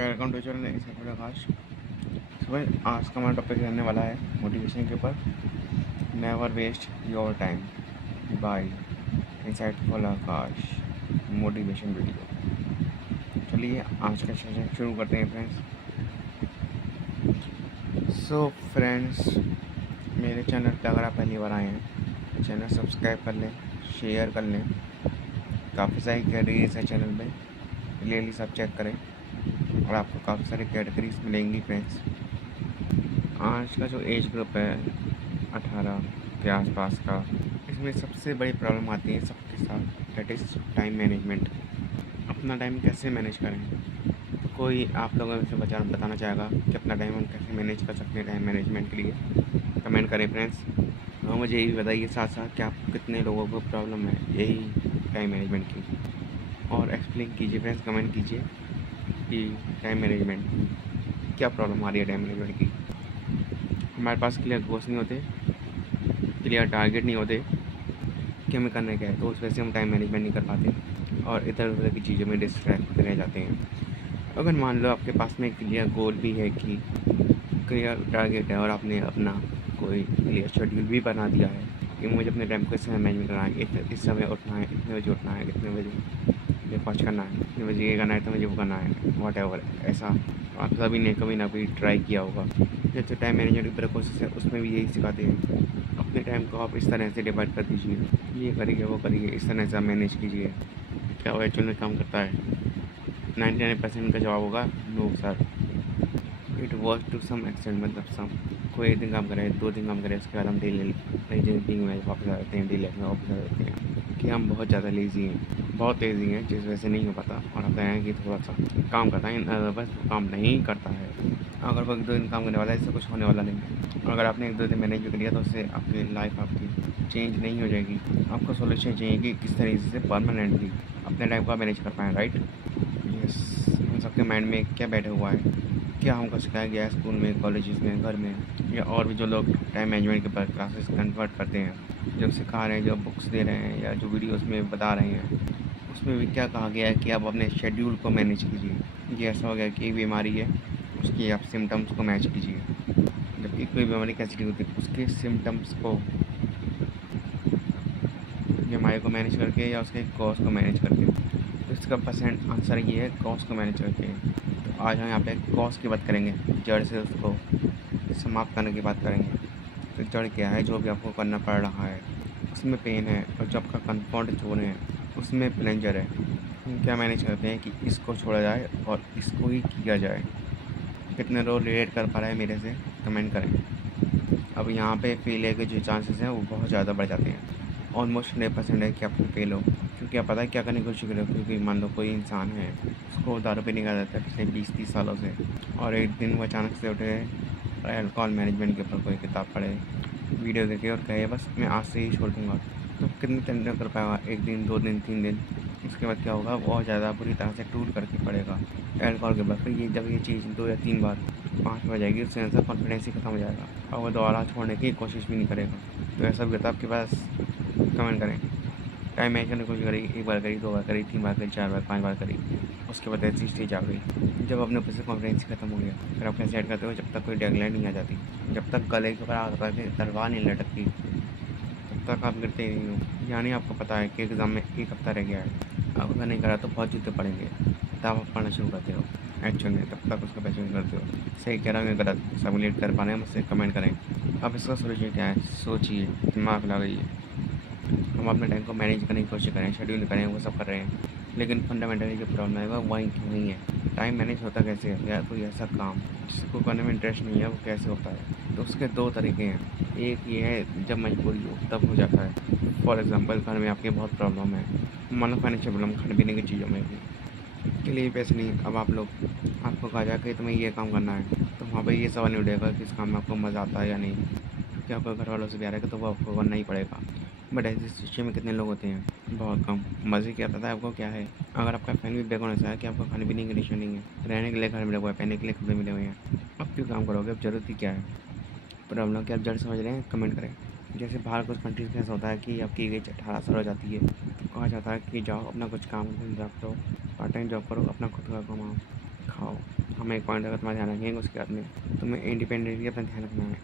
Welcome to channel insight आकाश। सुबह आज का हमारा टॉपिक रहने वाला है मोटिवेशन के ऊपर। Never waste your time by insightful Aakash motivation video. चलिए आज का सेशन शुरू करते हैं फ्रेंड्स। फ्रेंड्स, मेरे चैनल पर अगर आप पहली बार आए हैं, चैनल सब्सक्राइब कर लें, शेयर कर लें। काफ़ी सारी कैटेगरीज है चैनल में, प्ले सब चेक करें और आपको काफ़ी सारी कैटेगरीज मिलेंगी फ्रेंड्स। आज का जो एज ग्रुप है 18 के आसपास का, इसमें सबसे बड़ी प्रॉब्लम आती है सबके साथ, दैट इज़ टाइम मैनेजमेंट। अपना टाइम कैसे मैनेज करें। तो कोई आप लोगों से बताना चाहेगा कि अपना टाइम हम कैसे मैनेज कर सकते हैं टाइम मैनेजमेंट के लिए, कमेंट करें फ्रेंड्स। और मुझे ये भी बताइए साथ साथ कि आप कितने लोगों को प्रॉब्लम है यही टाइम मैनेजमेंट की, और एक्सप्लेन कीजिए फ्रेंड्स, कमेंट कीजिए कि टाइम मैनेजमेंट क्या प्रॉब्लम आ रही है टाइम मैनेजमेंट की। हमारे पास क्लियर गोल्स नहीं होते, क्लियर टारगेट नहीं होते कि हमें करना क्या है, तो उस वजह से हम टाइम मैनेजमेंट नहीं कर पाते और इधर उधर की चीज़ों में डिस्ट्रैक्ट होते रह जाते हैं। अगर मान लो आपके पास में क्लियर गोल भी है कि क्लियर टारगेट है और आपने अपना कोई क्लियर शेड्यूल भी बना दिया है कि मुझे अपने टाइम को इस समय मैनेज करना है, इस समय उठना है, इतने बजे उठना है, इतने बजे ब्रेकफास्ट करना है, इतने बजे ये करना है, तो मुझे वो करना है, वॉट एवर। ऐसा आप सभी ने कभी ना कभी ट्राई किया होगा। जैसे टाइम मैनेजमेंट की तरह कोशिश है, उसमें भी यही सिखाते हैं। अपने टाइम को आप इस तरह से डिवाइड कर दीजिए, ये करिए वो करिए, इस तरह से आप मैनेज कीजिए। क्या वो एक्चुअल में काम करता है? 99% का जवाब होगा no sir, it was to some extent. मतलब कोई एक दिन काम करे, 2 दिन काम करे, उसके बाद हम डेली जिंदगी में वापस आ जाते हैं, डेली लाइफ में वापस आ जाते हैं कि हम बहुत ज़्यादा लेज़ी हैं, बहुत लेज़ी हैं, जिस वजह से नहीं हो पाता। और आप हैं कि थोड़ा सा काम करता है, बस वो काम नहीं करता है। अगर वो 1-2 दिन काम करने वाला है, इससे कुछ होने वाला नहीं है। अगर आपने 1-2 दिन मैनेज भी कर लिया तो उससे आपकी लाइफ आपकी चेंज नहीं हो जाएगी। आपको सोल्यूशन चाहिए कि किस तरीके से परमानेंटली अपने टाइम को मैनेज कर पाएँ, राइट? यस, हम सबके माइंड में क्या बैठा हुआ है, क्या हमको सिखाया गया है स्कूल में, कॉलेजेस में, घर में, या और भी जो लोग टाइम मैनेजमेंट के ऊपर क्लासेस कंडक्ट करते हैं, जो सिखा रहे हैं, जो बुक्स दे रहे हैं, या जो वीडियोस में बता रहे हैं, उसमें भी क्या कहा गया है कि आप अपने शेड्यूल को मैनेज कीजिए। ये ऐसा हो गया कि एक बीमारी है, उसकी आप सिम्टम्स को मैच कीजिए। जबकि कोई बीमारी कैसी ठीक होती है, उसके सिम्टम्स को, बीमारी को मैनेज करके या उसके कॉज को मैनेज करके। तो इसका परसेंट आंसर ये है, कॉज को मैनेज करके। तो आज हम यहाँ पे कॉज की बात करेंगे, जड़ से उसको समाप्त करने की बात करेंगे। तो जड़ क्या है, जो भी आपको करना पड़ रहा है उसमें पेन है, और जो आपका कंफर्ट जोन है उसमें प्लेंजर है। हम क्या मैनेज करते हैं कि इसको छोड़ा जाए और इसको ही किया जाए। कितने लोग रिलेट कर पा रहे हैं मेरे से, कमेंट करें। अब यहाँ पे फेलियर के जो चांसेस हैं वो बहुत ज़्यादा बढ़ जाते हैं। ऑलमोस्ट 100% है कि आप फेल हो, क्योंकि आप पता है क्या करने की कोशिश कर रहे हो। क्योंकि मान लो कोई इंसान है, उसको दारू पीने का आदत है पिछले 20-30 सालों से, और एक दिन वो अचानक से उठे और अल्कोहल मैनेजमेंट के ऊपर कोई किताब पढ़े, वीडियो देखे और कहे बस मैं आज से ही छोड़ दूँगा। तो कितने दिन कर पाएगा? 1 दिन, 2 दिन, 3 दिन। उसके बाद क्या होगा, बहुत ज़्यादा बुरी तरह से टूट करके पड़ेगा अल्कोहल के बाद। फिर ये जब ये चीज़ 2 या 3 बार 5 हो जाएगी, उससे ऐसा कॉन्फिडेंस ही खत्म हो जाएगा और वो दोबारा छोड़ने की कोशिश भी नहीं करेगा। तो ऐसा भी होता है आपके पास, कमेंट करें। टाइम मैनेज करने की कोशिश करी, 1 बार करी, 2 बार करी, 3 बार करी, 4 बार, 5 बार करी, उसके बाद ऐसी स्टेज आ गई जब अपने ऊपर से कॉन्फिडेंस ही खत्म हो गया। फिर आप कैसे ऐड करते हो? जब तक कोई डेडलाइन नहीं आ जाती, जब तक गले के ऊपर आता है तलवार नहीं लटकती, तब तक आप गिरते ही नहीं हो। यानी आपको पता है कि एग्ज़ाम में 1 हफ्ता रह गया है, आप अगर नहीं करा तो बहुत जूते पड़ेंगे, तब आप पढ़ना शुरू करते हो एक्चुअल में, तब तक उसका पैसे करते हो। सही कह रहा हूँ या गलत, सब रिलेट कर पा रहे हैं मुझसे, कमेंट करें। अब इसका सोल्यूशन क्या है, सोचिए, दिमाग लगाइए। हम अपने टाइम को मैनेज करने की कोशिश करें, शेड्यूल करें, वो सब कर रहे हैं, लेकिन फंडामेंटली जो प्रॉब्लम है वो वहीं की वहीं है। टाइम मैनेज होता कैसे है, या कोई ऐसा काम जिसको करने में इंटरेस्ट नहीं है वो कैसे होता है? तो उसके 2 तरीके हैं। एक ये है जब मजबूरी हो तब हो जाता है। फॉर एग्ज़ाम्पल, घर में आपकी बहुत प्रॉब्लम है, मानो फाइनेंशियल प्रॉब्लम, खाने पीने की चीज़ों में भी, के लिए पैसे नहीं। अब आपको कहा जाए कि तुम्हें ये काम करना है, तो वहाँ पर ये सवाल नहीं उठेगा कि इस काम में आपको मज़ा आता है या नहीं, क्योंकि आपको घर वालों से प्यार है तो वो आपको करना ही पड़ेगा। बट ऐसी सिचुएशन में कितने लोग होते हैं? बहुत कम। मज़े क्या आता है आपको क्या है? अगर आपका फैमिली बैकग्राउंड ऐसा है कि आपको खाने पीने की कंडीशन नहीं है, रहने के लिए घर मिला हुआ है, पहनने के लिए कपड़े मिले हुए हैं, अब क्यों काम करोगे? अब ज़रूरत ही क्या है? प्रॉब्लम क्या आप जड़ समझ रहे हैं? कमेंट करें। जैसे बाहर कुछ कंट्रीज़ में ऐसा होता है कि आपकी एज 18 साल हो जाती है तो कहा जाता है कि जाओ अपना कुछ काम धंधा करो, पार्ट टाइम जॉब करो, अपना खुद का कमाओ, खाओ। हम एक पॉइंट अगर तुम्हारा ध्यान रखेंगे उसके बाद में तुम्हें इंडिपेंडेंटली अपना ध्यान रखना है।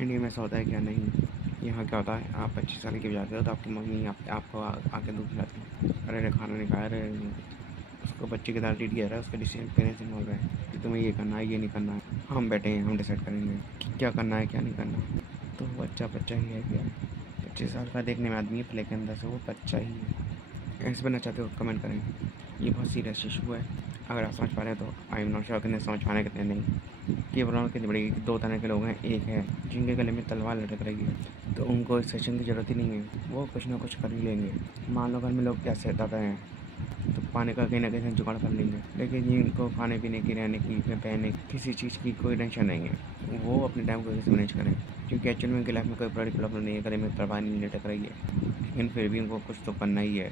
इंडिया में ऐसा होता है क्या नहीं, यहाँ क्या होता है, आप 25 साल के हो जाते हो तो आपकी मम्मी आपको आके दूध पिलाती है, अरे खाना नहीं खाया, अरे उसको बच्चे के साथ ट्रीट किया रहा है, उसका डिसीजन पेरेंट्स इन्वॉल्व है कि तुम्हें ये करना है, ये नहीं करना है। हम बैठे हैं, हम डिसाइड करेंगे कि क्या करना है क्या नहीं करना। तो बच्चा बच्चा ही है क्या, 25 साल का देखने में आदमी है, प्ले के अंदर से वो बच्चा ही है। ऐसे बनना चाहते हो कमेंट करें। ये बहुत सीरियस इशू है, अगर आप समझ पा रहे हैं तो आई एम नॉट श्योर कितने समझ पाने कितने नहीं। ये प्रॉब्लम कितनी बड़ी, 2 तरह के लोग हैं। एक है जिनके गले में तलवार लटक रही है तो उनको इस सेशन की ज़रूरत ही नहीं है, वो कुछ ना कुछ कर ही लेंगे। मान लो घर में लोग कैसे रहते हैं तो पानी का कहीं ना कहीं जुगाड़ कर लेंगे, लेकिन जिनको खाने पीने की, रहने की, पहनने की, किसी चीज़ की कोई टेंशन नहीं है, वो अपने टाइम को कैसे मैनेज करें, क्योंकि एक्चुअल में उनकी लाइफ में कोई बड़ी प्रॉब्लम नहीं है, गले में तलवार नहीं लटक रही है, लेकिन फिर भी उनको कुछ तो करना ही है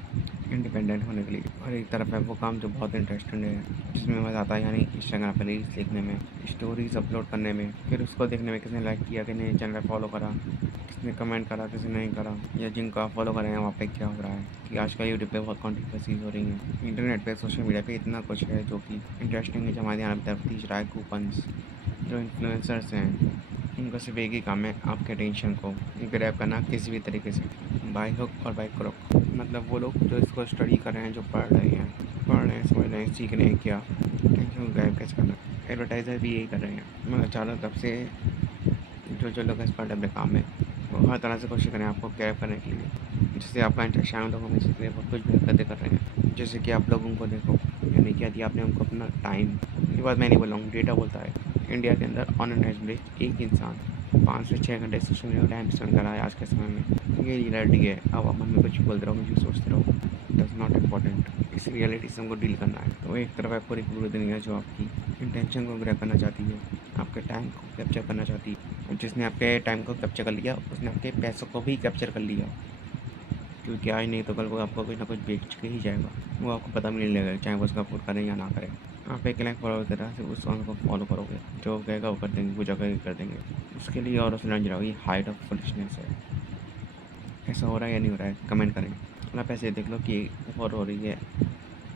इंडिपेंडेंट होने के लिए। और एक तरफ है वो काम जो बहुत इंटरेस्टिंग है, जिसमें मज़ा आता है, यानी इंस्टाग्राम पर रील्स देखने में, स्टोरीज अपलोड करने में, फिर उसको देखने में किसने लाइक किया, किसने चैनल फॉलो करा, किसने कमेंट करा, किसने नहीं करा, या जिनको आप फॉलो कर रहे हैं वहाँ पे क्या हो रहा है। कि आजकल यूट्यूब पे बहुत कॉन्ट्रोवर्सीज हो रही हैं, इंटरनेट पे, सोशल मीडिया पे इतना कुछ है जो कि इंटरेस्टिंग है, जो हमारे यहाँ तरफ खींच रहा है। कूपन्स, जो इन्फ्लुएंसर्स हैं, उनका सिर्फ एक ही काम है आपके अटेंशन को ग्रैब करना किसी भी तरीके से, बाय हुक और बाय क्रॉक। मतलब वो लोग जो इसको स्टडी कर रहे हैं, जो पढ़ रहे हैं, समझ रहे हैं, सीख रहे हैं क्या टेंशन को ग्रैब कैसे करना। एडवर्टाइज़र भी यही कर रहे हैं, मतलब चारों तरफ से जो लोग एक्सपर्ट अपने काम में, वो हर तरह से कोशिश करें आपको ग्रैब करने के लिए, जिससे आपका इंटरेस्ट शामिल होगा में सीखने बहुत कुछ बेहतर कर रहे हैं। जैसे कि आप लोगों को देखो, यानी क्या दिया आपने उनको अपना टाइम, ये बात मैं नहीं बोल रहा हूँ, डेटा बोलता है। इंडिया के अंदर ऑन एन एवरेज एक इंसान 5 से 6 घंटे सोशल मीडिया टाइम स्पेंड कर रहा है आज के समय में। ये रियलिटी है। अब आप मन में कुछ बोलते रहो, कुछ सोचते रहो, दैट्स नॉट इम्पॉर्टेंट। इस रियलिटी से हमको डील करना है। तो एक तरफ है पूरी दुनिया जो आपकी इंटेंशन को ग्रैब करना चाहती है, आपके टाइम को कैप्चर करना चाहती है, और जिसने आपके टाइम को कैप्चर कर लिया उसने आपके पैसों को भी कैप्चर कर लिया, क्योंकि आज नहीं तो कल को आपको कुछ ना कुछ बेच के ही जाएगा। वो आपको पता भी नहीं लगेगा, चाहे वो उसका अफोर्ड करें या ना करें। आप एक लाइक फॉलो की तरह से उस सॉन्ग को फॉलो करोगे, जो कहेगा वो कर देंगे, वो जगह कर देंगे उसके लिए, और उसे लंच रहोगे। हाइट ऑफ फुलिशनेस है। ऐसा हो रहा है या नहीं हो रहा है, कमेंट करें। आप ऐसे देख लो कि और हो रही है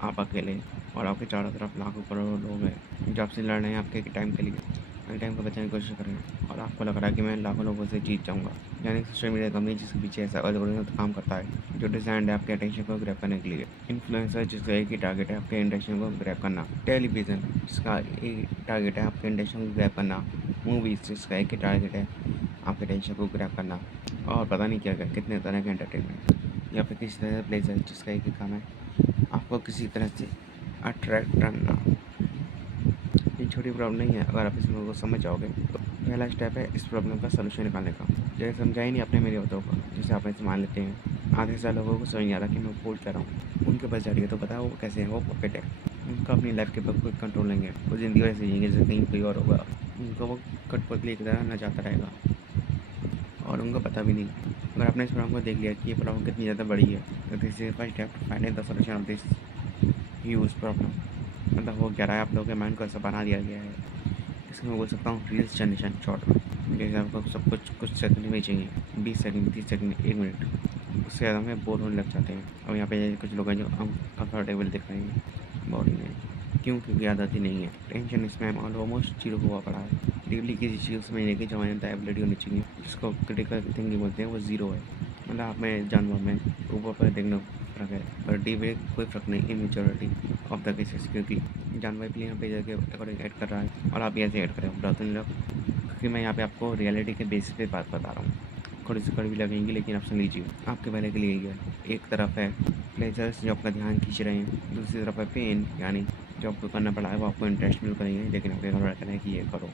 आप अकेले, और आपके चारों तरफ लाखों करोड़ों लोग हैं जो आपसे लड़ रहे हैं आपके टाइम के लिए। अपने टाइम को बचाने की कोशिश करें, और आपको लग रहा है कि मैं लाखों लोगों से जीत जाऊंगा, यानी सोशल मीडिया कंपनी जिसके पीछे ऐसा एल्गोरिथम काम करता है, जो डिज़ाइंड है आपके अटेंशन को ग्रैब करने के लिए। इन्फ्लुएंसर जिसका एक ही टारगेट है आपके इंटेंशन को ग्रैब करना। टेलीविज़न जिसका एक टारगेट है आपके इंटेंशन को ग्रैब करना। मूवीज़ जिसका एक ही टारगेट है आपके अटेंशन को ग्रैब करना। और पता नहीं क्या क्या कितने तरह के एंटरटेनमेंट, या फिर किसी तरह प्लेजर जिसका एक ही काम है आपको किसी तरह से अट्रैक्ट करना। ये छोटी प्रॉब्लम नहीं है, अगर आप इसमें को समझ जाओगे तो पहला स्टेप है इस प्रॉब्लम का सलूशन निकालने का। जैसे समझा ही नहीं आपने मेरी बातों को, जैसे आप ऐसे मान लेते हैं आधे से लोगों को समझ नहीं आ रहा कि मैं बोल क्या रहा हूँ। उनके पास जा रही है तो बताओ वो कैसे हैं, वो पॉकेट है, उनका अपनी लाइफ के ऊपर कोई कंट्रोल नहीं है, वो ज़िंदगी वैसे जिएंगे जैसे कहीं कोई और होगा। उनका वो कठपुतली की तरह न जाता रहेगा, और उनको पता भी नहीं। अगर आपने इस प्रॉब्लम को देख लिया कि ये प्रॉब्लम कितनी ज़्यादा बड़ी है, तो this is first step to find the solution of this huge problem. मतलब वो क्या रहा है, आप लोगों के माइंड को ऐसा बना दिया गया है, इसमें मैं बोल सकता हूँ रील्स जनरेशन शॉर्ट में। जैसे आपको सब कुछ सेकंड में चाहिए, 20 सेकंड, 30 सेकंड, 1 मिनट, उससे ज़्यादा में बोर होने लग जाते हैं। और यहाँ पे कुछ लोग हैं जो अनकम्फर्टेबल दिख रहे हैं बॉडी में, क्यों? क्योंकि आदत ही नहीं है। टेंशन इसमें ऑलमोस्ट जीरो हुआ पड़ा है। डीपली किसी चीज़ समझने की जो हमारे अंदर एबिलिटी होनी चाहिए, जिसको क्रिटिकल थिंकिंग बोलते हैं, वो ज़ीरो है। मतलब आप में जानवर में ऊपर पर देखना फ़र्क है, पर डीप में कोई फ़र्क नहीं। इमेच्योरिटी ऑफ द केसेस, क्योंकि जानवर भी यहाँ पे जाके अकॉर्डिंग ऐड कर रहा है और आप ऐसे ऐड करें बुरा तो नहीं लगा, क्योंकि मैं यहाँ पे आपको रियलिटी के बेसिस पे बात बता रहा हूँ। थोड़ी सी कड़वी लगेंगी लेकिन आप सुन लीजिए, आपके भले के लिए ही है। एक तरफ है प्लेजर्स जो आपका ध्यान खींच रहे हैं, दूसरी तरफ है पेन, यानी जो आपको करना पड़ा है वो आपको इंटरेस्ट मिल करेंगे, लेकिन आपके घर वाले करें कि ये करो,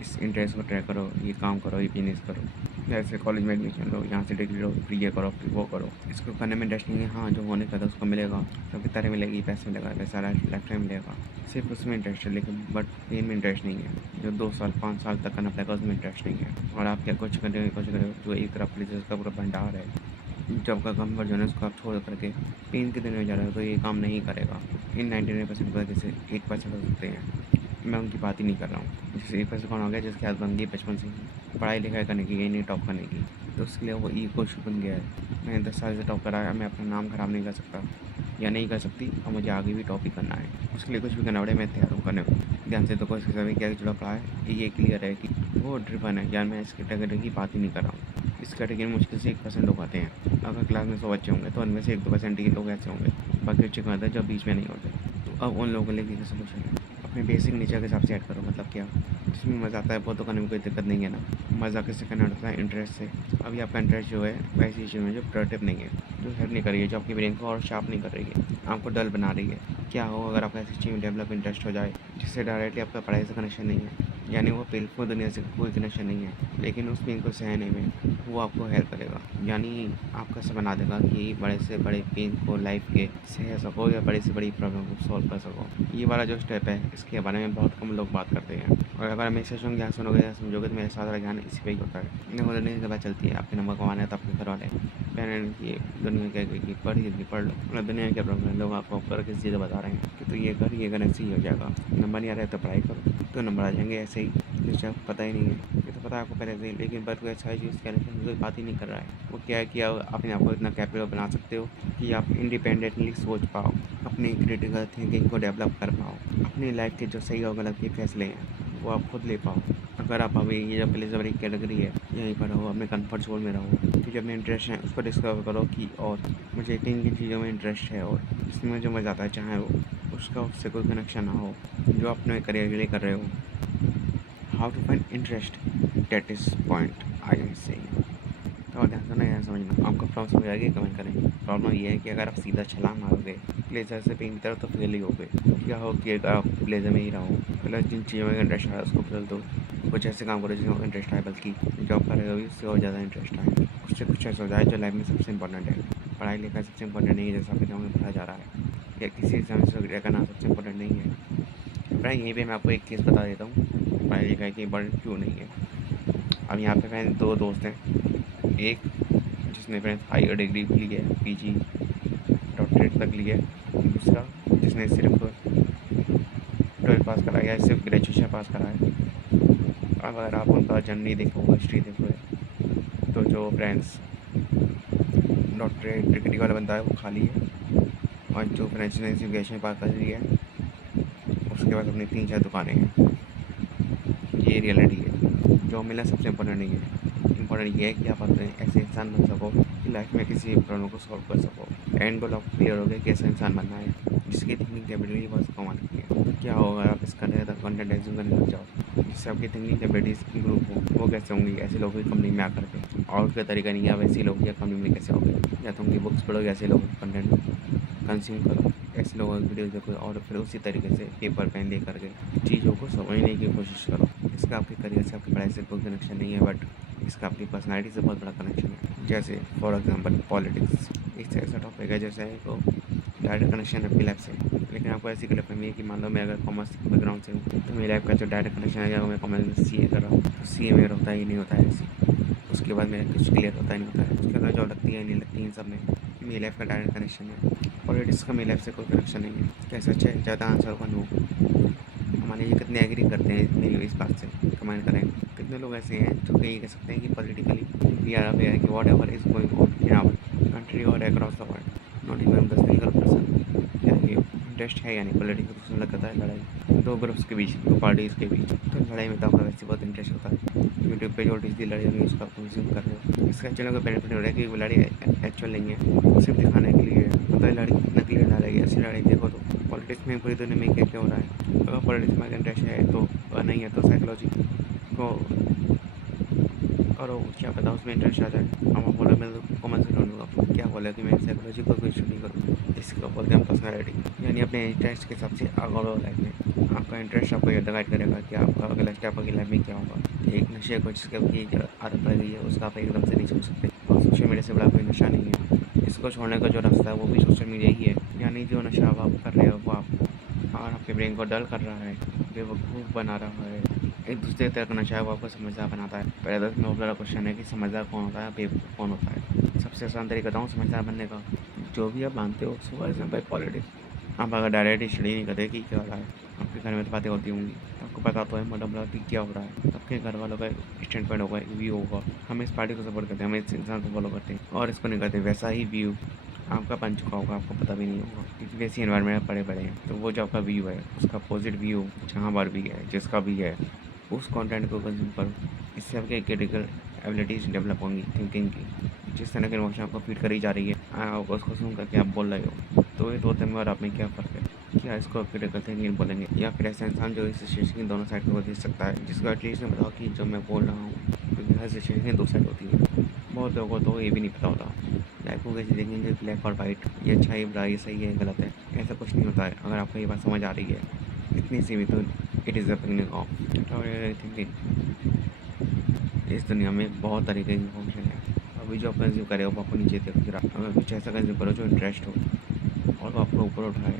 इस इंटरेस्ट को ट्राई करो, ये काम करो, ये बिजनेस करो, जैसे कॉलेज में एडमिशन लो, यहाँ से डिग्री लो, फिर ये करो, फिर वो करो। इसको करने में इंटरेस्ट नहीं है, हाँ जो होने का था उसको मिलेगा, सबकी तरह मिलेगी, पैसे मिलेगा, पैसा लाइफ टाइम मिलेगा, सिर्फ उसमें इंटरेस्ट है, लेकिन बट पेन में इंटरेस्ट नहीं है। जो 2 साल 5 साल तक करना पड़ेगा उसमें इंटरेस्ट नहीं है। और आप क्या कुछ करें जो एक तरफ प्लेजर्स का पूरा भंडार है, जब का कम वर्जन है उसको आप छोड़ करके पेन के दिन में जा रहे हो तो ये काम नहीं करेगा। इन 99% वजह से 1% हो सकते हैं, मैं उनकी बात ही नहीं कर रहा हूँ। जैसे 1% कौन हो गया जिसकी आदत बन गई बचपन से पढ़ाई लिखाई करने की, यही नहीं टॉप करने की, तो उसके लिए वो ईगो इशू बन गया है। मैंने 10 साल से टॉप करा है, मैं अपना नाम ख़राब नहीं कर सकता, या नहीं कर सकती और मुझे आगे भी टॉपिक करना है, उसके लिए कुछ भी करना पड़े मैं तैयार हूँ करने को। ध्यान से देखो, इसके साथ क्या जुड़ा पड़ा है, ये क्लियर है कि वो ड्रिवन है, यार मैं इस कैटेगरी की बात ही नहीं कर रहा हूँ। इस कैटेगरी में मुश्किल से 1% लोग आते हैं। अगर क्लास में 100 बच्चे होंगे तो उनमें से 1-2% ही लोग ऐसे होंगे, बाकी बच्चे कहाँ आते हैं जो बीच में नहीं होते। तो अब उन लोगों के लिए क्या सोल्यूशन है, अपने बेसिक नेचर के हिसाब से ऐड करो। मतलब क्या, जिसमें मज़ा आता है वो तो करने में कोई दिक्कत नहीं है ना। मज़ा किससे करना होता है, इंटरेस्ट से। अभी आपका इंटरेस्ट जो है वैसी चीज़ में जो प्रोडक्टिव नहीं है, जो हेल्प नहीं कर रही है, जो आपकी ब्रेन को और शार्प नहीं कर रही है, आपको डल बना रही है। क्या हो अगर आपका ऐसी चीज़ में डेवलप इंटरेस्ट हो जाए जिससे डायरेक्टली आपका पढ़ाई से कनेक्शन नहीं है, यानी वो बिल्कुल दुनिया से कोई कनेक्शन नहीं है, लेकिन उस पेन को सहने में वो आपको हेल्प करेगा। यानी आपका ऐसा बना देगा कि बड़े से बड़े पेन को लाइफ के सह सको या बड़ी से बड़ी प्रॉब्लम को सॉल्व कर सको। ये वाला जो स्टेप है इसके बारे में बहुत कम लोग बात करते हैं, और अगर हमें सेशन ध्यान सुनोगे या समझोगे तो मेरा सारा ज्ञान इसी पे ही होता है। देखो दुनिया की बात चलती है, आपके नंबर कमाना है तो आपके घर वाले पेरेंट ये दुनिया क्या कि पढ़ लो, मतलब दुनिया में क्या प्रॉब्लम है, लोग आपको कर किस चीज़ बता रहे हैं कि तो ये कर ऐसे ही हो जाएगा, नंबर नहीं आ रहा है तो पढ़ाई करो तो नंबर आ जाएंगे ऐसे ही। कुछ आपको पता ही नहीं है, ये तो पता है आपको पहले से ही, लेकिन पर कोई अच्छा चीज़ कहने की कोई बात ही नहीं कर रहा है। वो क्या है कि आप अपने आप को इतना कैपेबल बना सकते हो कि आप इंडिपेंडेंटली सोच पाओ, अपनी क्रिटिकल थिंकिंग को डेवलप कर पाओ, अपनी लाइफ के जो सही और गलत के फैसले हैं वो आप खुद ले पाओ। अगर आप अभी ये जो प्लेस वाली कैटेगरी है यहीं पर रहो, अपने कंफर्ट जोन में रहो, कि जो अपने इंटरेस्ट है उसको डिस्कवर करो कि और मुझे किन किन चीज़ों में इंटरेस्ट है और इसमें मुझे मज़ा आता है, चाहे वो उसका उससे कोई कनेक्शन ना हो जो अपने करियर के लिए कर रहे हो। How to find interest, that is point I am saying. तो ध्यान से ना यहाँ समझना, आपको प्रॉब्लम समझ आएगी कमेंट करेंगे। प्रॉब्लम ये है कि अगर आप सीधा छलांग मारोगे ब्लेजर से पिंक की तरफ तो फेल ही हो गए। क्या हो कि अगर आप ब्लेजर में ही रहो, पहले जिन चीज़ों में इंटरेस्ट है उसको बदल दो, कुछ ऐसे काम करो जिसमें इंटरेस्ट आए, बल्कि जॉब कर रहे हो उससे और ज़्यादा इंटरेस्ट आए, उससे कुछ ऐसा हो जाए जो लाइफ में सबसे इंपॉर्टेंट है। पढ़ाई लिखाई सबसे इंपॉर्टेंट नहीं है जैसा आपके गाँव में पढ़ा जा रहा है, या किसी एग्जाम से करना सबसे इंपॉर्टेंट नहीं है। फ्रेंड यहीं पे मैं आपको एक केस बता देता हूँ पढ़ाई लिखाई की इंपॉर्टेंट क्यों नहीं है। अब यहाँ पे फ्रेंड 2 दोस्त हैं, एक जिसने फ्रेंड्स हायर डिग्री ली है, पीजी डॉक्टरेट तक ली है, दूसरा जिसने सिर्फ 12 पास करा या सिर्फ ग्रेजुएशन पास करा है। अब अगर आप उनका जर्नी देखो, हिस्ट्री देखो, तो जो फ्रेंड्स डॉक्टरेट डिग्री वाला बंदा है वो खाली है, और जो फ्रेंड्स ने सिर्फ ग्रेजुएशन पास कर ली है उसके पास अपनी 3-4 दुकानें हैं। ये रियलिटी है। जॉब मिलना सबसे इम्पोर्टेंट नहीं है, इम्पोर्टेंट ये है कि आप अपने ऐसे इंसान बन सको कि लाइफ में किसी प्रॉब्लम को सॉल्व कर सको। एंड गोल आपको क्लियर हो गया कि ऐसा इंसान बनना है जिसकी थिंकिंग कैपेबिलिटी बहुत कम आती है। तो क्या होगा आप इसका कंटेंट एग्जिम करने लग जाओ जिससे आपकी थिंकिंग कैपेबिलिटीज की ग्रुप हो, वो कैसे होंगी, ऐसे लोग की कंपनी में आकर के। और कोई तरीका नहीं है, आप ऐसे लोग या कंपनी में कैसे होंगे, या तो उनकी बुक्स पढ़ो, ऐसे लोग कंटेंट कंज्यूम करो, ऐसे लोगों की वीडियो देखो, और फिर उसी तरीके से पेपर पेन ले करके चीज़ों को समझने की कोशिश करो। इसका आपके करियर से, आपकी पढ़ाई से कोई कनेक्शन नहीं है, बट इसका आपकी पर्सनैलिटी से बहुत बड़ा कनेक्शन है। जैसे फॉर एग्जांपल पॉलिटिक्स एक ऐसा टॉपिक है जैसे को डायरेक्ट कनेक्शन है अपनी लाइफ से, लेकिन आपको ऐसी गलत फहमी है कि मान लो मैं अगर कॉमर्स बैकग्राउंड से हूँ तो मेरी लाइफ का जो डायरेक्ट कनेक्शन है, अगर मैं कॉमर्स में CA कर रहा हूँ तो CA में होता ही नहीं होता है ऐसी, उसके बाद मेरा कुछ क्लियर होता ही नहीं होता है, उसके बाद जॉब लगती है नहीं लगती है, इन सब में मेरी लाइफ का डायरेक्ट कनेक्शन है। पॉलिटिक्स का मेरी लाइफ से कोई कनेक्शन नहीं है। क्या सच है? ज़्यादा आंसर वन हो। हमारे ये कितने एग्री करते हैं मेरी इस बात से, कमेंट करें। कितने लोग ऐसे हैं जो कहीं कह सकते हैं कि पॉलिटिकली वी आर अवेयर कि what ever is going on in our country और across the world, not even the single person. क्या ये इंटरेस्ट है? यानी पॉलिटिक्स उसमें लगता है लड़ाई 2 ग्रुप्स के बीच, 2 पार्टीज़ के बीच, तो लड़ाई में तो आपका वैसे बहुत इंटरेस्ट होता है। यूट्यूब पे जो टीज लड़ाई होगी उसका कंज्यूम कर रहे हो, इसका चैनल का बेनिफिट हो रहा है कि वो लड़ाई एक्चुअल नहीं है, सिर्फ दिखाने के लिए मतलब लड़की नकली डालेगी, ऐसी लड़ाई देखो। तो पॉलिटिक्स में पूरी दुनिया में क्या क्या हो रहा है, अगर पॉलिटिक्स में इंटरेस्ट है तो नहीं है तो साइकोलॉजी को करो, क्या पता उसमें इंटरेस्ट आ जाए। हम बोला मैं तो कॉमर्स से ढूंढूंगा, क्या बोला कि मैं साइकोलॉजी को कोई स्टडी करूँ, इसको बोलते हैं पर्सनैलिटी। यानी अपने इंटरेस्ट के हिसाब से आगे बढ़ो लाइफ में। आपका इंटरेस्ट आपको ये गाइड करेगा कि आपका अगला स्टेप आपकी लाइफ में क्या होगा। एक नशे को जिसके की आदत पड़ गई है उसका आप एकदम से नहीं छोड़ सकते, और सोशल मीडिया से बड़ा कोई नशा नहीं है। इसको छोड़ने का जो रास्ता है वो भी सोशल मीडिया ही है। यानी जो नशा आप कर रहे हो वो आप और आपके ब्रेन को डल कर रहा है, बेवकूफ़ बना रहा है। एक दूसरे तरह का नशा है वो आपको समझदार बनाता है। पहले तो बहुत बड़ा क्वेश्चन है कि समझदार कौन होता है, बेवकूफ़ कौन होता है। सबसे आसान तरीका बताऊँ समझदार बनने का, जो भी आप मानते हो फॉर एग्जाम्पल पॉलिटिक्स। आप अगर डायरेक्ट स्टडी नहीं करते कि क्या हो रहा है, आपके घर में तो बातें होती होंगी, तो आपको पता तो है मतलब कि क्या हो रहा है, आपके घर वालों का स्टैंड पॉइंट होगा, व्यू होगा, हम इस पार्टी को सपोर्ट करते हैं, हम इस इंसान को फॉलो करते हैं, और इसको नहीं करते, वैसा ही व्यू आपका बन चुका होगा, आपको पता भी नहीं होगा, क्योंकि वैसी एनवायरनमेंट पड़े पड़े हैं। तो वो जो आपका व्यू है, उसका अपोजिट व्यू जहाँ पर भी है, जिसका भी है, उस कंटेंट को कंज्यूम करो। इससे आपके क्रिटिकल एबिलिटीज़ डेवलप होंगी थिंकिंग की। जिस तरह की इन्फॉर्मेशन आपको फीड करी जा रही है, आप उसको सुन करके आप बोल रहे हो, तो ये दो में और आप में क्या फ़र्क है? क्या इसको क्रिटिकल थिंकिंग बोलेंगे, या फिर ऐसा इंसान जो इस सिचुएशन की दोनों साइड को देख सकता है, जिसको एटलीस्ट नहीं बताओ कि जो मैं बोल रहा हूँ, क्योंकि हर सिचुएशन की दो साइड होती है। बहुत लोगों को तो ये भी नहीं पता होता लाइफ को कैसे देखेंगे, ब्लैक और वाइट, ये अच्छा है बुरा, ये सही है गलत है, ऐसा कुछ नहीं होता है। अगर आपको ये बात समझ आ रही है इतनी सी भी, तो it is the beginning of thinking. इस दुनिया में बहुत तरीके की इन्फॉर्मेशन है। अभी जो आप कंज्यूम करे हो वो आपको नीचे तक गिरा। अगर कुछ ऐसा कंज्यूम करो जो इंटरेस्ट हो और वो आपको ऊपर उठाए,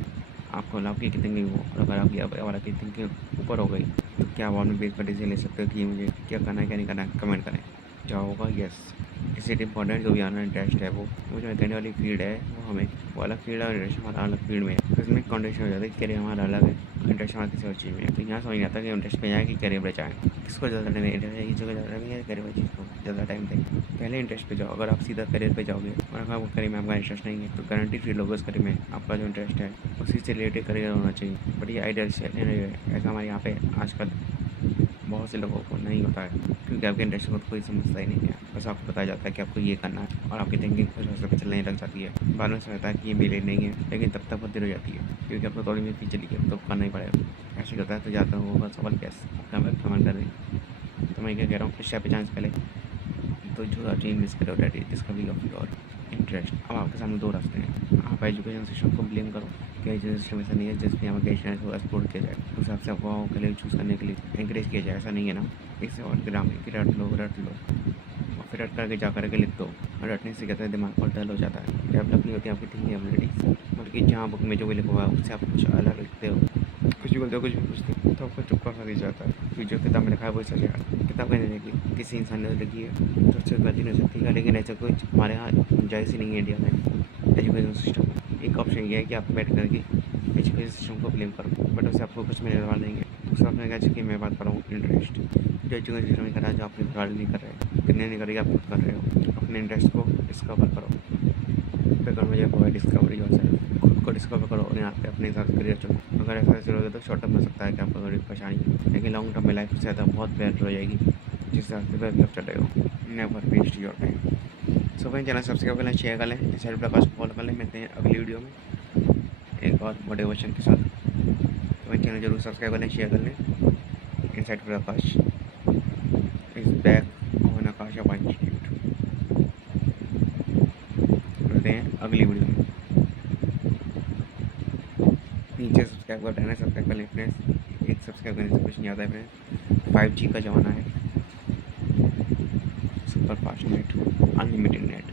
आपको आपकी थिंकिंग हो, और अगर आपकी थिंकिंग ऊपर हो गई, तो क्या आप अपने बेस पर डिसीजन ले सकते हो कि मुझे क्या करना है क्या नहीं करना है? कमेंट करें। क्या होगा? यस। इससे इंपॉर्टेंट जो भी आना इंटरेस्ट है, वो जो कहने वाली फील्ड है, वो हमें वो अलग फील्ड है और इंटरेस्ट हमारा अलग फील्ड में है। तो इसमें कॉन्टेक्शन हो जाता है कि करियर हमारा अलग है, इंटरेस्ट हमारा किसी और चीज़ में है। तो यहाँ समझ नहीं आता कि इंटरेस्ट पे जाए कि करियर पे जाए, किसको ज़्यादा टाइम इंटरेस्ट है, जगह ज़्यादा टाइम है, करियर वाली चीज़ को ज़्यादा टाइम दें। पहले इंटरेस्ट पे जाओ। अगर आप सीधा करियर पे जाओगे और अगर आपको करियर में आपका इंटरेस्ट नहीं है, तो गारंटी फील होगा उस करियर में आपका जो इंटरेस्ट है उसी से रिलेटेड करियर होना चाहिए। बट ये आइडिया ऐसा हमारे यहाँ पे आजकल बहुत से लोगों को नहीं होता है, क्योंकि आपके इंटरेस्ट को कोई समझता ही नहीं है। बस आपको बताया जाता है कि आपको ये करना है, और आपकी थिंकिंग कुछ रास्ते पे चलने लग जाती है। बाद में समझता है कि ये मेरे नहीं है, लेकिन तब तक वो देर हो जाती है, क्योंकि आपको थोड़ी भी पीछे चली गई तो करना ही पड़ेगा। ऐसे होता है। तो जाता हूँ वो सवाल कैसे कमेंट कर रही। तो मैं क्या कह रहा हूँ, इस पे चांस पहले तो जो आप चीज़ मिस करो daddy discovery of your interest. अब आपके सामने दो रास्ते हैं। आप एजुकेशन सिस्टम को ब्लेम करो कि एजुकेशन सिस्टम ऐसा नहीं है जिसमें हमें एजुकेशन को एक्सप्लोर किया जाए, उस हिसाब से आपको के लिए चूज़ करने के लिए इंकरेज किया जाए, ऐसा नहीं है ना। इससे और ग्राम की रट लो और फिर रट करके जा करके लिख दो, और रटने से कहते हैं दिमाग और डल हो जाता है, डेवलप नहीं होती आपकी थिंकिंग एबिलिटीज। बल्कि जहाँ बुक में जो भी लिखा हुआ है उससे आप कुछ अलग लिखते हो, कुछ भी बोलते हो, कुछ भी पूछते हो, तो आपको चुपका सा जाता है कि जो किताब में लिखा है वो सच है। किताब कहने लगी किसी इंसान ने लिखी है तो उससे गलती नहीं हो सकती है, लेकिन ऐसा कुछ हमारे यहाँ जायज़ ही नहीं है इंडिया में एजुकेशन सिस्टम। एक ऑप्शन ये है कि आप बैठ करके एजुकेशन सिस्टम को ब्लेम करो, बट उससे आपको कुछ मिलने वाला नहीं है। दूसरा आपने कहा कि मैं बात कर रहा हूँ इंटरेस्ट, जो एजुकेशन सिस्टम में कर रहा है, जो आप गार्ड नहीं कर रहे, कितने नहीं करेगी, आप खुद कर रहे हो। अपने इंटरेस्ट को डिस्कवर करो, डिस्कवरी खुद को डिस्कवर करो, और यहाँ पे अपने हिसाब से करियर चुनो। अगर ऐसा करोगे तो शॉर्ट टर्म में सकता है कि आपको थोड़ी परेशानी है, लेकिन लॉन्ग टर्म में लाइफ से ज़्यादा बहुत बेहतर हो जाएगी, जिस रास्ते पर आप चल रहे हो। Never waste your time. So भाई चैनल सब्सक्राइब कर लें, शेयर कर लें, इनसाइड प्रकाश को फॉलो कर लें। मिलते हैं अगली वीडियो में एक और मोटिवेशन के साथ। तो भाई चैनल जरूर सब्सक्राइब कर लें, शेयर कर लें। Inside Prakash is back on Akash of institute. मिलते हैं अगली वीडियो में। नीचे सब्सक्राइब कर देना, सब्सक्राइब कर लें फ्रेंड्स। एक सब्सक्राइब करने से कुछ नहीं आता है फ्रेंड्स। 5G का ज़माना है, super fast net, unlimited net.